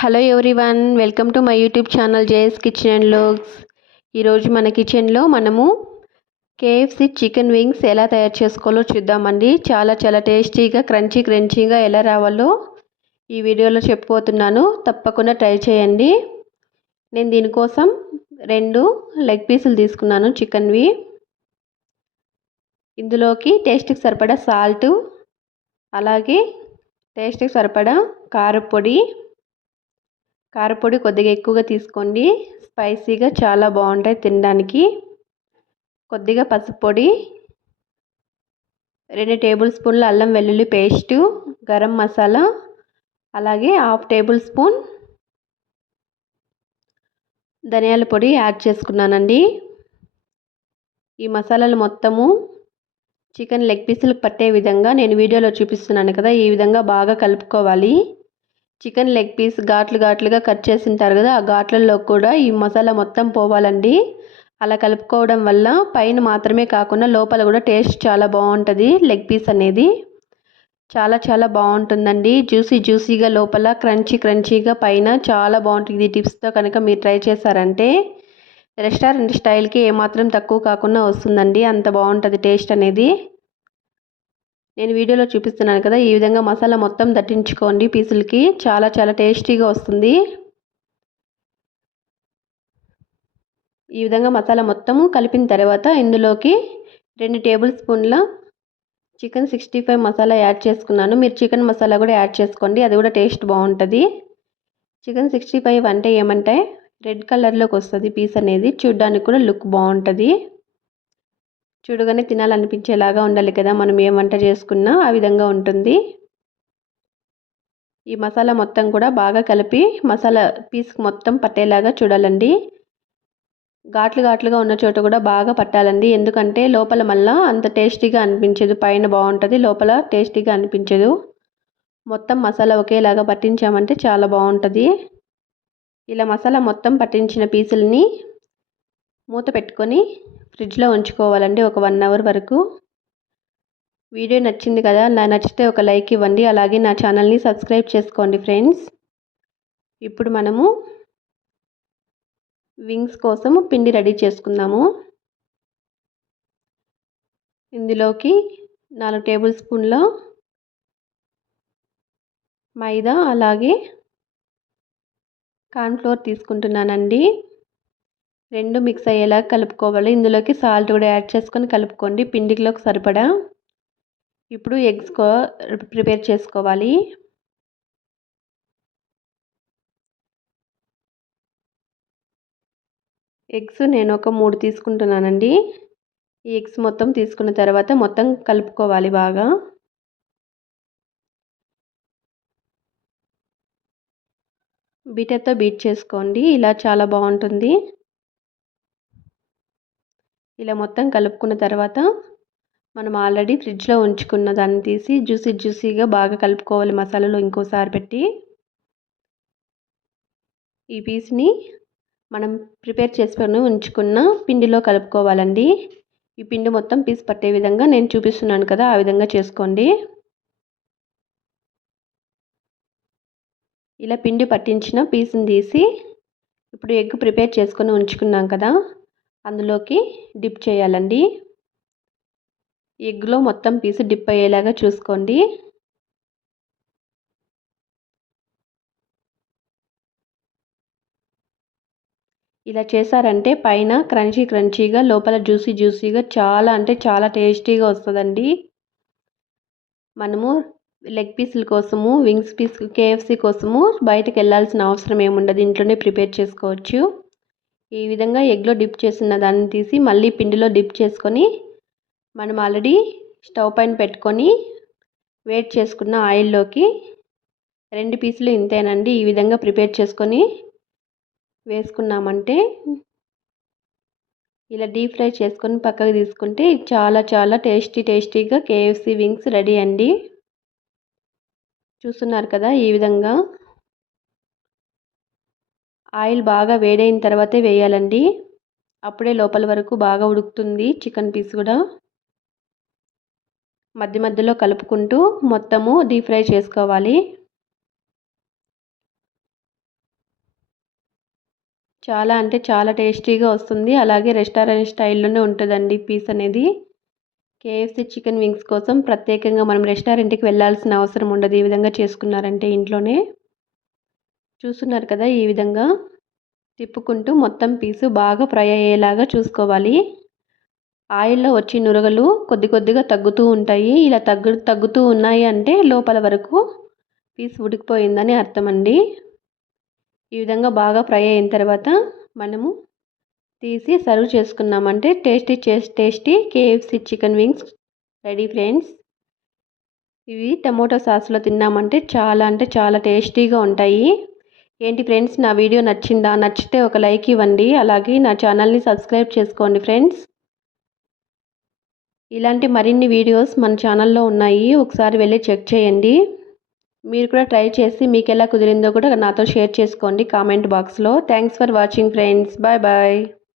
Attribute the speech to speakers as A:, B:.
A: Hello everyone welcome to my YouTube channel JS kitchen and vlogs ఈరోజు మన కిచెన్లో మనము కేఎఫ్సి చికెన్ వింగ్స్ ఎలా తయారు చేసుకోవాలో చూద్దామండి. చాలా చాలా టేస్టీగా క్రంచీ క్రంచీగా ఎలా రావాలో ఈ వీడియోలో చెప్పబోతున్నాను. తప్పకుండా ట్రై చేయండి. నేను దీనికోసం రెండు లెగ్ పీసులు తీసుకున్నాను చికెన్వి ఇందులోకి టేస్ట్కి సరిపడా సాల్ట్ అలాగే టేస్ట్కి సరిపడా కారపొడి. కారపొడి కొద్దిగా ఎక్కువగా తీసుకోండి. స్పైసీగా చాలా బాగుంటాయి తినడానికి. కొద్దిగా పసుపు పొడి రెండు టేబుల్ స్పూన్ల అల్లం వెల్లుల్లి పేస్టు గరం మసాలా అలాగే హాఫ్ టేబుల్ స్పూన్ ధనియాల పొడి యాడ్ చేసుకున్నానండి. ఈ మసాలాలు మొత్తము చికెన్ లెగ్ పీసులకు పట్టే విధంగా నేను వీడియోలో చూపిస్తున్నాను కదా ఈ విధంగా బాగా కలుపుకోవాలి. చికెన్ లెగ్ పీస్ ఘాట్లు ఘాట్లుగా కట్ చేసింటారు కదా ఆ ఘాట్లలో కూడా ఈ మసాలా మొత్తం పోవాలండి. అలా కలుపుకోవడం వల్ల పైన మాత్రమే కాకుండా లోపల కూడా టేస్ట్ చాలా బాగుంటుంది లెగ్ పీస్ అనేది. చాలా చాలా బాగుంటుందండి. జ్యూసీ జ్యూసీగా లోపల క్రంచీ క్రంచీగా పైన చాలా బాగుంటుంది. ఈ టిప్స్తో కనుక మీరు ట్రై చేశారంటే రెస్టారెంట్ స్టైల్కి ఏమాత్రం తక్కువ కాకుండా వస్తుందండి. అంత బాగుంటుంది టేస్ట్ అనేది. నేను వీడియోలో చూపిస్తున్నాను కదా ఈ విధంగా మసాలా మొత్తం దట్టించుకోండి. పీసులకి చాలా చాలా టేస్టీగా వస్తుంది. ఈ విధంగా మసాలా మొత్తము కలిపిన తర్వాత ఇందులోకి రెండు టేబుల్ స్పూన్ల chicken sixty five masala add చేసుకున్నాను. మీరు చికెన్ మసాలా కూడా యాడ్ చేసుకోండి అది కూడా టేస్ట్ బాగుంటుంది. చికెన్ సిక్స్టీ ఫైవ్ అంటే ఏమంటే రెడ్ కలర్లోకి వస్తుంది పీస్ అనేది. చూడ్డానికి కూడా లుక్ బాగుంటుంది. చూడగానే తినాలనిపించేలాగా ఉండాలి కదా. మనం ఏం వంట చేసుకున్నా ఆ విధంగా ఉంటుంది. ఈ మసాలా మొత్తం కూడా బాగా కలిపి మసాలా పీస్కి మొత్తం పట్టేలాగా చూడాలండి. ఘాట్లు ఘాట్లుగా ఉన్న చోట కూడా బాగా పట్టాలండి. ఎందుకంటే లోపల మళ్ళా అంత టేస్టీగా అనిపించదు. పైన బాగుంటుంది లోపల టేస్టీగా అనిపించదు. మొత్తం మసాలా ఒకేలాగా పట్టించామంటే చాలా బాగుంటుంది. ఇలా మసాలా మొత్తం పట్టించిన పీసులని మూత పెట్టుకొని ఫ్రిడ్జ్లో ఉంచుకోవాలండి ఒక వన్ అవర్ వరకు. వీడియో నచ్చింది కదా నా నచ్చితే ఒక లైక్ ఇవ్వండి. అలాగే నా ఛానల్ని సబ్స్క్రైబ్ చేసుకోండి ఫ్రెండ్స్. ఇప్పుడు మనము వింగ్స్ కోసం పిండి రెడీ చేసుకుందాము. ఇందులోకి నాలుగు టేబుల్ స్పూన్ల మైదా అలాగే కార్న్ఫ్లోర్ తీసుకుంటున్నానండి. రెండు మిక్స్ అయ్యేలా కలుపుకోవాలి. ఇందులోకి సాల్ట్ కూడా యాడ్ చేసుకొని కలుపుకోండి. పిండిలోకి సరిపడా ఇప్పుడు ఎగ్స్ కో ప్రిపేర్ చేసుకోవాలి. ఎగ్స్ నేను ఒక మూడు తీసుకుంటున్నానండి. ఈ ఎగ్స్ మొత్తం తీసుకున్న తర్వాత మొత్తం కలుపుకోవాలి బాగా. బీటర్తో బీట్ చేసుకోండి. ఇలా చాలా బాగుంటుంది. ఇలా మొత్తం కలుపుకున్న తర్వాత మనం ఆల్రెడీ ఫ్రిడ్జ్లో ఉంచుకున్న దాన్ని తీసి జ్యూసీ జ్యూసీగా బాగా కలుపుకోవాలి మసాలాలో ఇంకోసారి పెట్టి. ఈ పీస్ని మనం ప్రిపేర్ చేసుకొని ఉంచుకున్న పిండిలో కలుపుకోవాలండి. ఈ పిండి మొత్తం పీస్ పట్టే విధంగా నేను చూపిస్తున్నాను కదా ఆ విధంగా చేసుకోండి. ఇలా పిండి పట్టించిన పీస్ని తీసి ఇప్పుడు ఎగ్ ప్రిపేర్ చేసుకొని ఉంచుకున్నాం కదా అందులోకి డిప్ చేయాలండి. ఎగ్లో మొత్తం పీసు డిప్ అయ్యేలాగా చూసుకోండి. ఇలా చేశారంటే పైన క్రంచీ క్రంచీగా లోపల జ్యూసీ జ్యూసీగా చాలా అంటే చాలా టేస్టీగా వస్తుందండి. మనము లెగ్ పీసుల కోసము వింగ్స్ పీస్ కేఎఫ్సి కోసము బయటకు వెళ్ళాల్సిన అవసరం ఏముండదు. ఇంట్లోనే ప్రిపేర్ చేసుకోవచ్చు. ఈ విధంగా ఎగ్లో డిప్ చేసిన దాన్ని తీసి మళ్ళీ పిండిలో డిప్ చేసుకొని మనం ఆల్రెడీ స్టవ్ పైన పెట్టుకొని వేట్ చేసుకున్న ఆయిల్లోకి రెండు పీసులు ఇంతేనండి ఈ విధంగా ప్రిపేర్ చేసుకొని వేసుకున్నామంటే ఇలా డీప్ ఫ్రై చేసుకొని పక్కకు తీసుకుంటే చాలా చాలా టేస్టీ టేస్టీగా కేఎఫ్సి వింగ్స్ రెడీ అండి. చూస్తున్నారు కదా ఈ విధంగా ఆయిల్ బాగా వేడైన తర్వాతే వేయాలండి. అప్పుడే లోపల వరకు బాగా ఉడుకుతుంది చికెన్ పీస్ కూడా. మధ్య మధ్యలో కలుపుకుంటూ మొత్తము డీప్ ఫ్రై చేసుకోవాలి. చాలా అంటే చాలా టేస్టీగా వస్తుంది. అలాగే రెస్టారెంట్ స్టైల్లోనే ఉంటుందండి పీస్ అనేది. కేఎఫ్సి చికెన్ వింగ్స్ కోసం ప్రత్యేకంగా మనం రెస్టారెంట్కి వెళ్ళాల్సిన అవసరం ఉండదు. ఈ విధంగా చేసుకున్నారంటే ఇంట్లోనే. చూస్తున్నారు కదా ఈ విధంగా. తిప్పుకుంటూ మొత్తం పీసు బాగా ఫ్రై అయ్యేలాగా చూసుకోవాలి. ఆయిల్లో వచ్చి నురగలు కొద్ది కొద్దిగా తగ్గుతూ ఉంటాయి. ఇలా తగ్గు తగ్గుతూ ఉన్నాయి అంటే లోపల వరకు పీస్ ఉడికిపోయిందని అర్థం అండి ఈ విధంగా బాగా ఫ్రై అయిన తర్వాత మనము తీసి సర్వ్ చేసుకున్నామంటే tasty tasty KFC chicken wings ready friends. ఇవి టమోటో సాస్లో తిన్నామంటే చాలా అంటే చాలా టేస్టీగా ఉంటాయి. ఏంటి ఫ్రెండ్స్ నా వీడియో నచ్చిందా? నచ్చితే ఒక లైక్ ఇవ్వండి. అలాగే నా ఛానల్ని సబ్స్క్రైబ్ చేసుకోండి ఫ్రెండ్స్. ఇలాంటి మరిన్ని వీడియోస్ మన ఛానల్లో ఉన్నాయి. ఒకసారి వెళ్ళి చెక్ చేయండి. మీరు కూడా ట్రై చేసి మీకు ఎలా కుదిరిందో కూడా నాతో షేర్ చేసుకోండి కామెంట్ బాక్స్లో. Thanks for watching friends. Bye bye.